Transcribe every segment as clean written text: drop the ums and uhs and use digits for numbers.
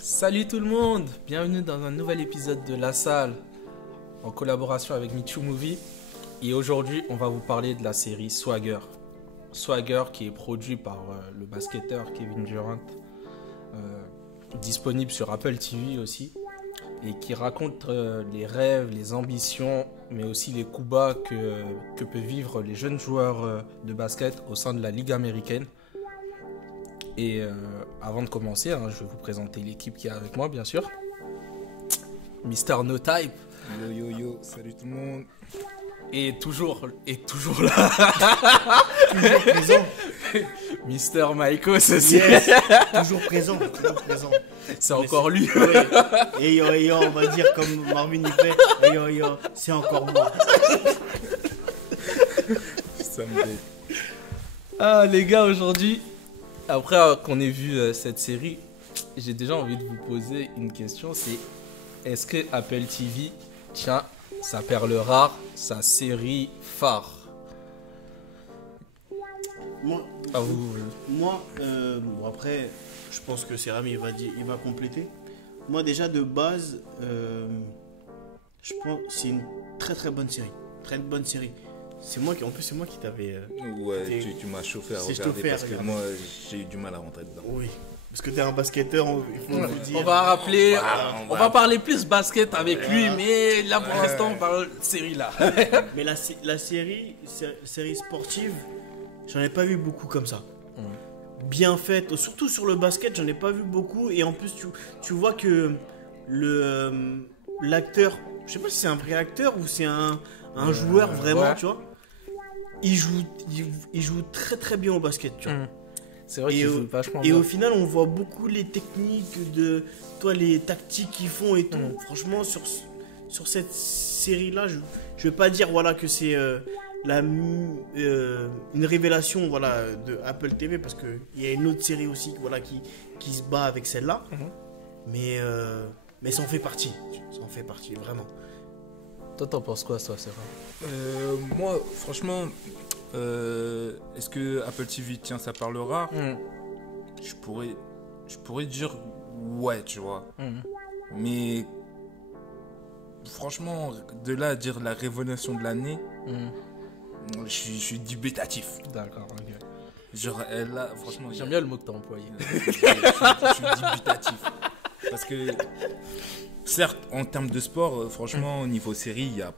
Salut tout le monde, bienvenue dans un nouvel épisode de La Salle en collaboration avec Michu Movie. Et aujourd'hui, on va vous parler de la série Swagger. Swagger qui est produit par le basketteur Kevin Durant, disponible sur Apple TV aussi, et qui raconte les rêves, les ambitions, mais aussi les coups bas que peuvent vivre les jeunes joueurs de basket au sein de la Ligue américaine. Et avant de commencer, je vais vous présenter l'équipe qui est avec moi, bien sûr. Mister No Type. Yo yo yo, salut tout le monde. Et toujours là. Toujours présent. Mister Maïkos aussi. Yes. Toujours présent. C'est encore lui. Ouais. Et yo, on va dire comme Marvin il fait. Et yo, c'est encore moi. Ça me fait. Ah les gars, aujourd'hui, après qu'on ait vu cette série, j'ai déjà envie de vous poser une question, c'est est-ce que Apple TV tient sa perle rare, sa série phare? À vous. Moi, bon après, je pense que Serami il va compléter. Moi déjà de base, je pense que c'est une très bonne série. Très bonne série. C'est moi qui t'avais. Ouais, tu m'as chauffé à regarder parce que moi j'ai eu du mal à rentrer dedans. Oui. Parce que t'es un basketteur, il faut vous dire. On va rappeler, on va parler plus basket avec lui, mais là pour l'instant on parle de série là. Mais la série sportive, j'en ai pas vu beaucoup comme ça. Bien faite, surtout sur le basket, j'en ai pas vu beaucoup. Et en plus, tu vois que l'acteur, je sais pas si c'est un vrai acteur ou c'est un joueur vraiment, ouais. Tu vois. Il joue très bien au basket, tu vois. C'est vrai qu'il joue vachement bien. Et bien. au final, on voit beaucoup les techniques les tactiques qu'ils font et tout. Franchement, sur cette série-là, je vais pas dire que c'est une révélation de Apple TV, parce qu'il y a une autre série aussi qui se bat avec celle-là. Mais ça en fait partie. Ça en fait partie, vraiment. Toi, t'en penses quoi, ça, c'est vrai? Moi, franchement, est-ce que Apple TV tient sa perle rare? Je pourrais dire ouais, tu vois. Mais franchement, de là à dire la révélation de l'année, je suis dubitatif. D'accord, ok. Genre, là, franchement... J'aime bien le mot que t'as employé. je suis dubitatif. Parce que, certes, en termes de sport, franchement, au niveau série, il n'y a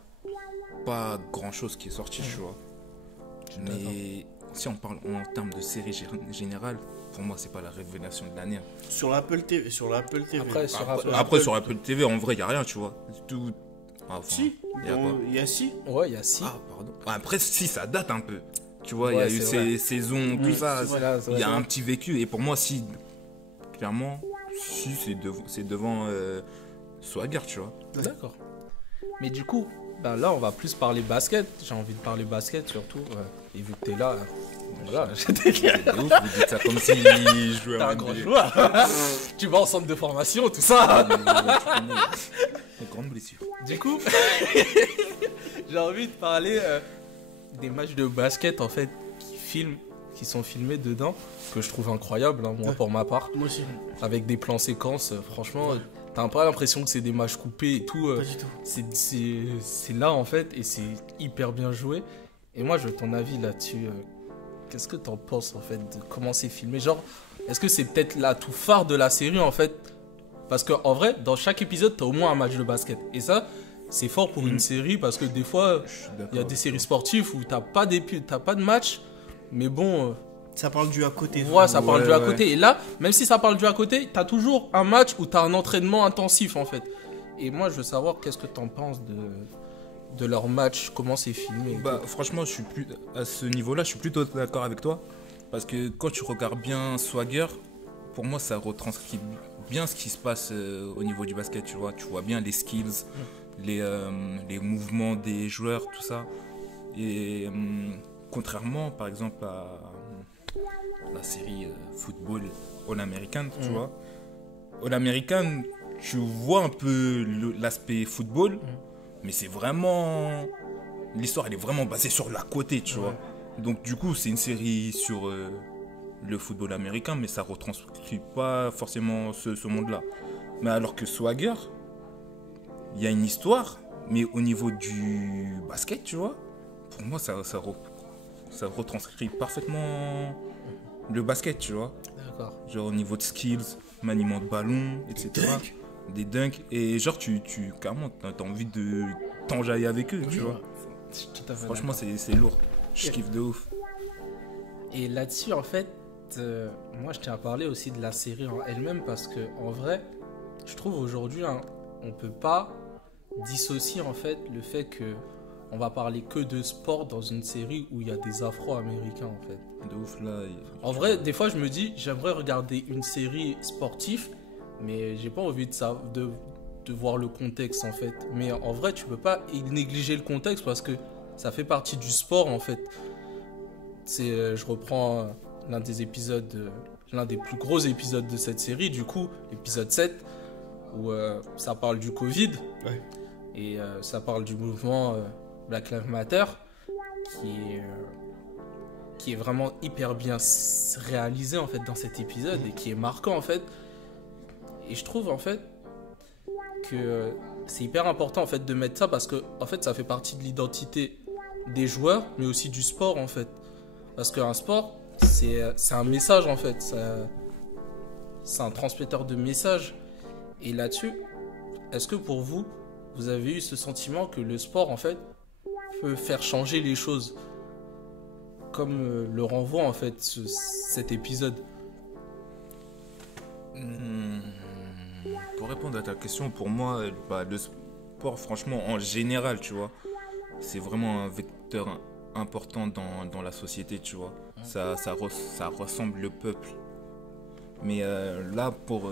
pas grand-chose qui est sorti, tu vois. Mais si on parle en termes de série générale, pour moi, c'est pas la révélation de l'année. Sur l'Apple TV. Après, sur Apple TV, en vrai, il n'y a rien, tu vois. Tout... si, il y a si. Ouais, il y a si. Ah, pardon. Après, si, ça date un peu. Tu vois, il y a eu ces saisons, tout ça. Il y a un petit vécu. Et pour moi, si, clairement, si, c'est devant Swagger, tu vois. D'accord. Mais du coup, là, on va plus parler basket. J'ai envie de parler basket surtout. Et vu que t'es là, voilà, j'étais vous dites ça comme si je jouais à un grand joueur. Tu vas en centre de formation, tout ça. Une grande blessure. Du coup, j'ai envie de parler des matchs de basket en fait qui sont filmés dedans, que je trouve incroyable, moi pour ma part. Moi aussi. Avec des plans séquences, franchement, t'as pas l'impression que c'est des matchs coupés et tout. Pas du tout. C'est là en fait et c'est hyper bien joué. Et moi, je veux ton avis là-dessus. Qu'est-ce que t'en penses en fait de comment c'est filmé? Genre, est-ce que c'est peut-être l'atout phare de la série en fait? Parce qu'en vrai, dans chaque épisode, t'as au moins un match de basket. Et ça, c'est fort pour une série parce que des fois, il y a des séries sportives où t'as pas de match, mais bon. Ça parle du à côté. Ouais, ça parle du à côté. Et là, même si ça parle du à côté, t'as toujours un match où t'as un entraînement intensif en fait. Et moi, je veux savoir qu'est-ce que t'en penses de leur match, comment c'est filmé. Franchement, à ce niveau-là, je suis plutôt d'accord avec toi. Parce que quand tu regardes bien Swagger, pour moi, ça retranscrit bien ce qui se passe au niveau du basket, tu vois. Tu vois bien les skills, les mouvements des joueurs, tout ça. Et contrairement, par exemple, à la série football All-American, tu vois. All-American, tu vois un peu l'aspect football, mais c'est vraiment... L'histoire, elle est vraiment basée sur la côté, tu vois. Donc, du coup, c'est une série sur le football américain, mais ça retranscrit pas forcément ce monde-là. Mais alors que Swagger, il y a une histoire, mais au niveau du basket, tu vois, pour moi, ça retranscrit parfaitement le basket, tu vois. D'accord. Genre au niveau de skills, maniement de ballon, etc. Des dunks. Et genre, carrément, t'as envie de t'enjailler avec eux, tu vois. Je suis tout à fait Franchement, d'accord. c'est lourd. Je kiffe de ouf. Et là-dessus, en fait, moi, je tiens à parler aussi de la série en elle-même parce que, en vrai, je trouve aujourd'hui, hein, on peut pas dissocier en fait le fait que on va parler que de sport dans une série où il y a des Afro-Américains en fait. De ouf, là. En vrai, des fois, je me dis, j'aimerais regarder une série sportive, mais j'ai pas envie de voir le contexte en fait. Mais en vrai, tu peux pas négliger le contexte parce que ça fait partie du sport en fait. Je reprends l'un des épisodes, l'un des plus gros épisodes de cette série, du coup, l'épisode 7, où ça parle du Covid. Ouais. Et ça parle du mouvement Black Lives Matter, qui est vraiment hyper bien réalisé en fait dans cet épisode et qui est marquant en fait. Et je trouve en fait que c'est hyper important en fait de mettre ça parce que en fait ça fait partie de l'identité des joueurs mais aussi du sport en fait. Parce qu'un sport c'est un message en fait, c'est un transmetteur de messages. Et là-dessus, est-ce que pour vous, vous avez eu ce sentiment que le sport en fait peut faire changer les choses comme le renvoie en fait cet épisode? Pour répondre à ta question, pour moi, le sport, franchement, en général, tu vois, c'est vraiment un vecteur important dans la société, tu vois. Ça ressemble le peuple. Mais là, pour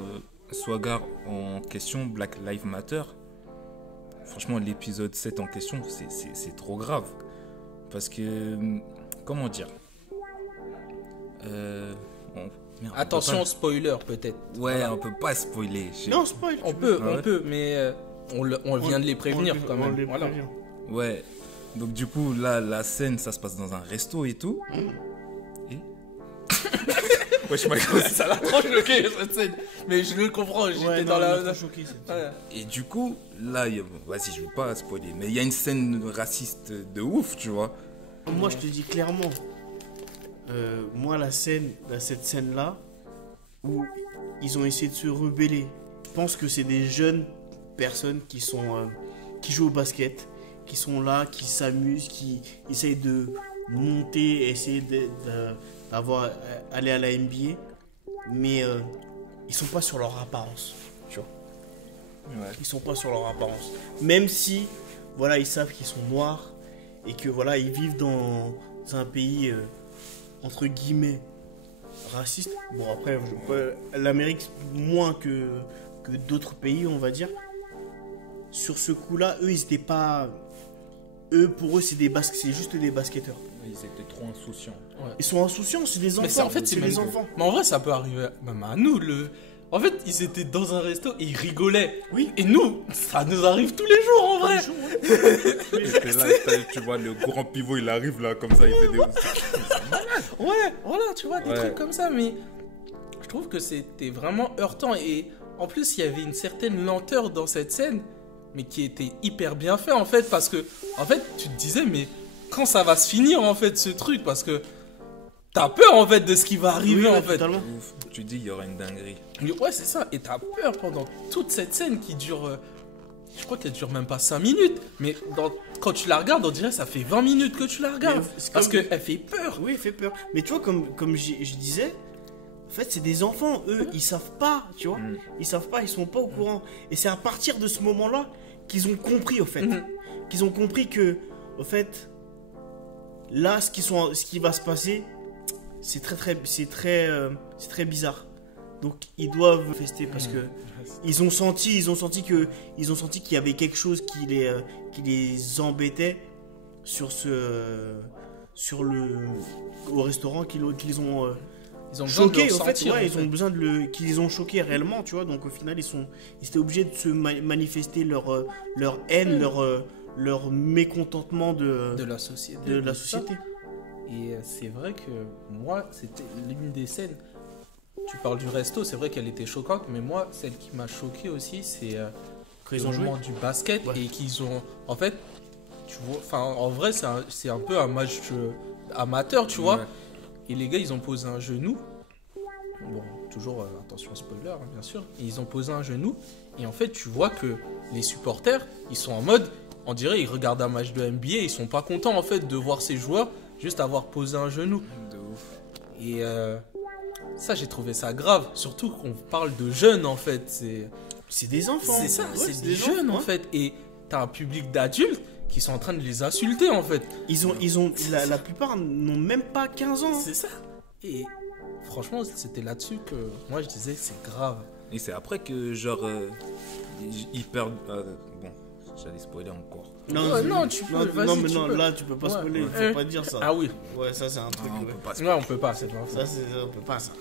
Swagger en question, Black Lives Matter, franchement, l'épisode 7 en question, c'est trop grave. Parce que, comment dire merde, Attention, spoiler peut-être. Ouais, Voilà. on peut pas spoiler. Non, spoil. On tu peut, peux. Ah ouais. on peut, mais on vient de les prévenir quand On même. les Voilà. prévient. Ouais. Donc du coup, là, la scène, ça se passe dans un resto et tout. Et wesh, Michael. Ça l'a trop choqué cette scène. Mais je le comprends, j'étais Ouais, dans non, la. il m'a trop choqué, cette Ouais. Et du coup, là, vas-y, je veux pas spoiler, mais il y a une scène raciste de ouf, tu vois. Moi, je te dis clairement, moi, cette scène-là, où ils ont essayé de se rebeller, je pense que c'est des jeunes personnes qui jouent au basket, qui sont là, qui s'amusent, qui essayent de monter, essayer aller à la NBA, mais ils sont pas sur leur apparence, tu vois. Ouais. Ils sont pas sur leur apparence. Même si, voilà, ils savent qu'ils sont noirs et que voilà, ils vivent dans un pays entre guillemets raciste. Bon après, l'Amérique moins que d'autres pays, on va dire. Sur ce coup-là, eux, ils étaient pas. Pour eux, c'est juste des basketteurs. Ils étaient trop insouciants. Ils sont insouciants, c'est des enfants. Mais ça, en fait, c'est des même- enfants. Mais en vrai, ça peut arriver même à nous. En fait, ils étaient dans un resto et ils rigolaient. Oui. Et nous, ça nous arrive tous les jours en vrai. Et là, tu vois, le grand pivot, il arrive là, comme ça, il fait des... Ouais, voilà, tu vois, des Ouais. trucs comme ça. Mais je trouve que c'était vraiment heurtant. Et en plus, il y avait une certaine lenteur dans cette scène, mais qui était hyper bien fait en fait. Parce que, en fait, tu te disais, mais quand ça va se finir en fait ce truc? Parce que t'as peur en fait de ce qui va arriver Oui, en ouais, fait. totalement. Ouf. Tu dis, il y aura une dinguerie. Mais ouais, c'est ça. Et t'as peur pendant toute cette scène qui dure. Je crois qu'elle dure même pas 5 minutes. Mais quand tu la regardes, on dirait que ça fait 20 minutes que tu la regardes. Mais c'est Parce comme- qu'elle fait peur. Oui, il fait peur. Mais tu vois, comme je disais, en fait, c'est des enfants. Eux, ils savent pas, tu vois. Ils savent pas, ils sont pas au courant. Et c'est à partir de ce moment-là qu'ils ont compris, au fait. Mhm. Qu'ils ont compris que, au fait, là, ce qui va se passer, c'est très bizarre. Donc, ils doivent manifester parce que ils ont senti qu'il y avait quelque chose qui les embêtait au restaurant qu'ils ont Ils ont besoin de choqué le en fait, ressentir, ouais, en ils fait. ont besoin qu'ils les ont choqués réellement, tu vois. Donc au final ils étaient obligés de se manifester leur haine, leur mécontentement De la société. de la tout ça. société. Et c'est vrai que moi, c'était l'une des scènes. Tu parles du resto, c'est vrai qu'elle était choquante, mais moi, celle qui m'a choqué aussi, c'est Quand ils ont joué. du basket Ouais. et qu'ils ont. En fait, tu vois, enfin, en vrai, c'est un peu un match amateur, tu vois. Ouais. Et les gars, ils ont posé un genou. Bon, toujours, attention spoiler, hein, bien sûr. Et ils ont posé un genou. Et en fait, tu vois que les supporters, ils sont en mode, on dirait, ils regardent un match de NBA, ils sont pas contents en fait de voir ces joueurs juste avoir posé un genou. De ouf. Et ça, j'ai trouvé ça grave. Surtout qu'on parle de jeunes en fait. C'est des enfants. C'est ça, Ouais, c'est des des jeunes enfants, en fait. Et t'as un public d'adultes qui sont en train de les insulter en fait. La plupart n'ont même pas 15 ans. C'est ça. Et franchement, c'était là-dessus que moi je disais c'est grave. Et c'est après que, genre, ils perdent. Bon, j'allais spoiler encore. Ouais, non, tu peux, vas-y, non, mais tu non, peux. là, tu peux pas Ouais. spoiler, faut pas dire ça. Ah oui, Ouais, ça, c'est un truc. Ah, on ouais. peut pas se- ouais, on peut pas, c'est pas Ça, on peut pas, ça.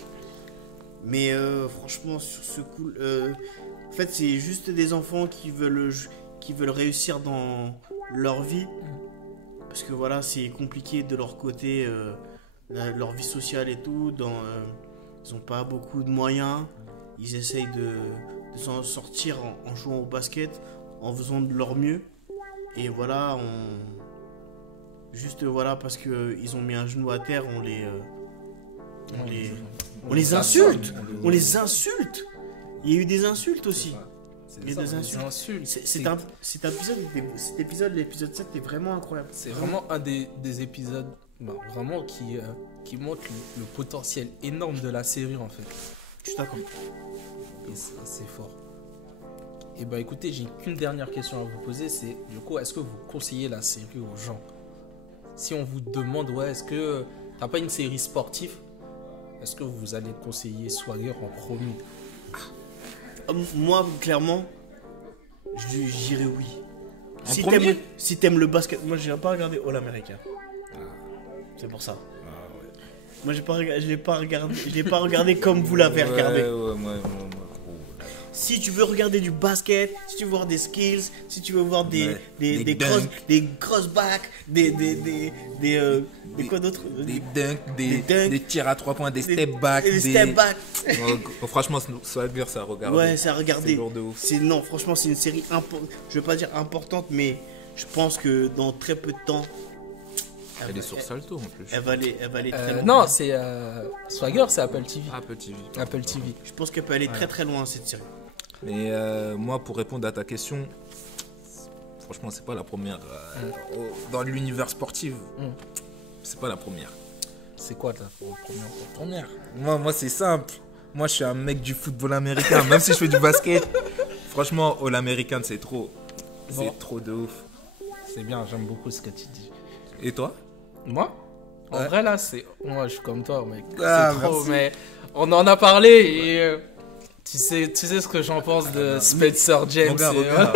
Mais franchement, sur ce coup, en fait, c'est juste des enfants qui veulent réussir dans leur vie. Parce que voilà, c'est compliqué de leur côté, leur vie sociale et tout. Ils ont pas beaucoup de moyens. Ils essayent de s'en sortir en jouant au basket, en faisant de leur mieux. Et voilà, juste voilà, parce qu'ils ont mis un genou à terre, on les insulte. On les insulte. Il y a eu des insultes aussi. Il y a des insultes. Cet épisode, l'épisode 7, est vraiment incroyable. C'est vraiment un des épisodes vraiment qui montre le potentiel énorme de la série en fait. Je suis d'accord. Et ça, c'est fort. Et bah écoutez, j'ai qu'une dernière question à vous poser, c'est du coup, est-ce que vous conseillez la série aux gens? Si on vous demande, ouais, est-ce que t'as pas une série sportive, est-ce que vous allez conseiller Swagger en premier? Moi, clairement, j'irais oui. En premier Si t'aimes le basket, moi j'ai pas regardé All America. C'est pour ça. Moi je l'ai pas regardé comme vous l'avez regardé. Ouais, gros. Si tu veux regarder du basket, si tu veux voir des skills, si tu veux voir des cross back, des quoi d'autre? Des dunks, Des dunks. des tirs à 3 points, des step back. Des step back. Franchement, Swagger, ça a regardé. Ouais, c'est à regarder. C'est lourd de ouf. Non, franchement, c'est une série je veux pas dire importante, mais je pense que dans très peu de temps, Elle est sur Salto en plus. elle va aller très loin. Non, c'est Swagger, c'est Apple TV. Apple TV. Apple TV. Je pense qu'elle peut aller très très loin cette série. Mais moi, pour répondre à ta question, franchement, c'est pas la première. Dans l'univers sportif, c'est pas la première. C'est quoi ta première? Moi, c'est simple. Moi, je suis un mec du football américain, même si je fais du basket. Franchement, All American, c'est trop. Bon. C'est trop de ouf. C'est bien, j'aime beaucoup ce que tu dis. Et toi? Moi? En Ouais. vrai, là, moi, je suis comme toi, mec. Ah, C'est trop, merci. mais on en a parlé et tu sais ce que j'en pense de Spencer James. Mon gars, et- regarde.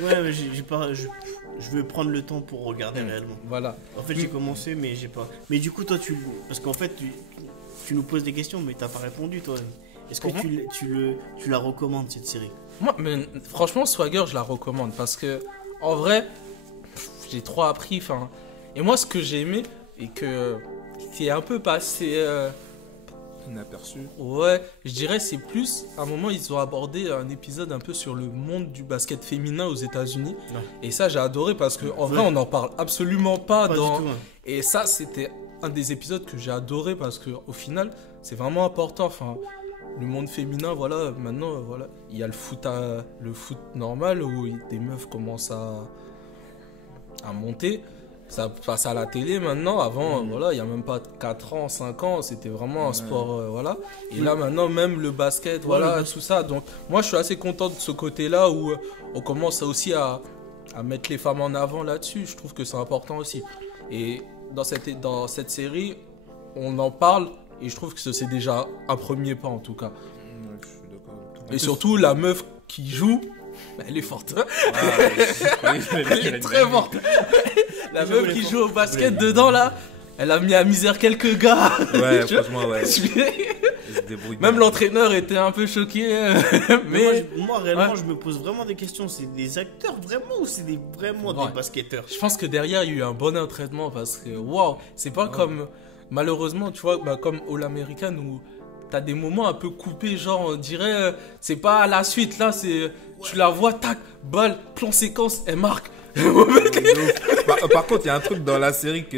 Ouais, mais je veux prendre le temps pour regarder réellement. Voilà. En fait, j'ai commencé, mais j'ai pas. Mais du coup, toi, parce qu'en fait, tu nous poses des questions, mais t'as pas répondu, toi. Est-ce que Comment tu la recommandes cette série? Moi, mais, franchement, Swagger, je la recommande parce que, en vrai, j'ai trop appris. Et moi, ce que j'ai aimé et qui est un peu passé. Inaperçu. Ouais, je dirais c'est plus, à un moment ils ont abordé un épisode un peu sur le monde du basket féminin aux États-Unis. Ouais. Et ça j'ai adoré parce que en vrai Ouais. on n'en parle absolument pas, Pas dans... du tout. Hein. Et ça c'était un des épisodes que j'ai adoré parce que au final c'est vraiment important. Enfin, le monde féminin, voilà, maintenant voilà, il y a le foot normal où des meufs commencent à monter. Ça passe à la télé maintenant. Avant, voilà, il n'y a même pas 4 ans, 5 ans, c'était vraiment un sport, voilà. Et là, maintenant, même le basket, voilà, tout ça. Donc, moi, je suis assez content de ce côté-là où on commence aussi à mettre les femmes en avant là-dessus. Je trouve que c'est important aussi. Et dans cette série, on en parle et je trouve que c'est déjà un premier pas, en tout cas. Je suis d'accord avec toi. Et surtout, la meuf qui joue, elle est forte. Elle est très forte. La meuf qui joue au basket dedans là, elle a mis à misère quelques gars. Ouais, franchement, ouais. se débrouille Même bien. l'entraîneur était un peu choqué. Mais Moi, réellement, Ouais. je me pose vraiment des questions. C'est des acteurs vraiment ou c'est vraiment Ouais. des basketteurs? je pense que derrière, il y a eu un bon entraînement parce que, waouh, c'est pas comme, malheureusement, tu vois, bah, comme All American où t'as des moments un peu coupés, genre, on dirait, c'est pas à la suite, là, c'est, tu la vois, tac, balle, plan séquence, elle marque. Par contre, il y a un truc dans la série qui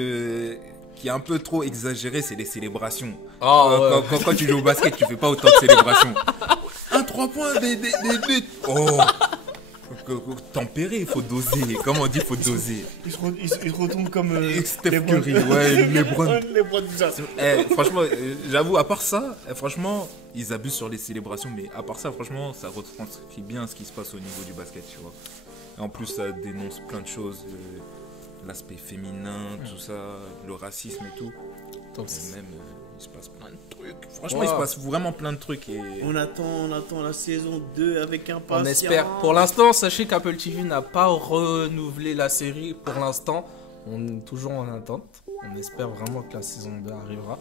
est un peu trop exagéré, c'est les célébrations. Ah, ouais. Quand tu joues au basket, tu fais pas autant de célébrations. Un 3 points, des buts. Oh, faut tempérer, il faut doser. Comment on dit, faut doser. Ils se retournent comme Et Steph Curry, ouais, LeBron. Franchement, j'avoue, à part ça, franchement, ils abusent sur les célébrations, mais à part ça, franchement, ça retranscrit bien ce qui se passe au niveau du basket, tu vois. Et en plus, ça dénonce plein de choses, l'aspect féminin, tout ça, le racisme et tout. Donc, Et même, il se passe plein de trucs. Franchement, Wow. il se passe vraiment plein de trucs. Et... On attend la saison 2 avec impatience. on espère. Pour l'instant, sachez qu'Apple TV n'a pas renouvelé la série. Pour l'instant, on est toujours en attente. On espère vraiment que la saison 2 arrivera.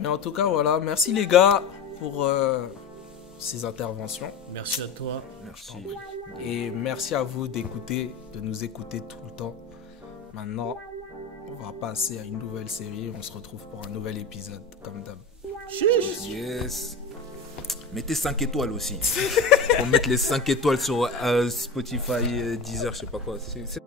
Mais en tout cas, voilà. Merci les gars pour ces interventions. Merci à toi. Merci. Et merci à vous d'écouter, de nous écouter tout le temps. Maintenant, on va passer à une nouvelle série. On se retrouve pour un nouvel épisode, comme d'hab. Yes. Mettez 5 étoiles aussi. Faut mettre les 5 étoiles sur Spotify, Deezer, je sais pas quoi. C'est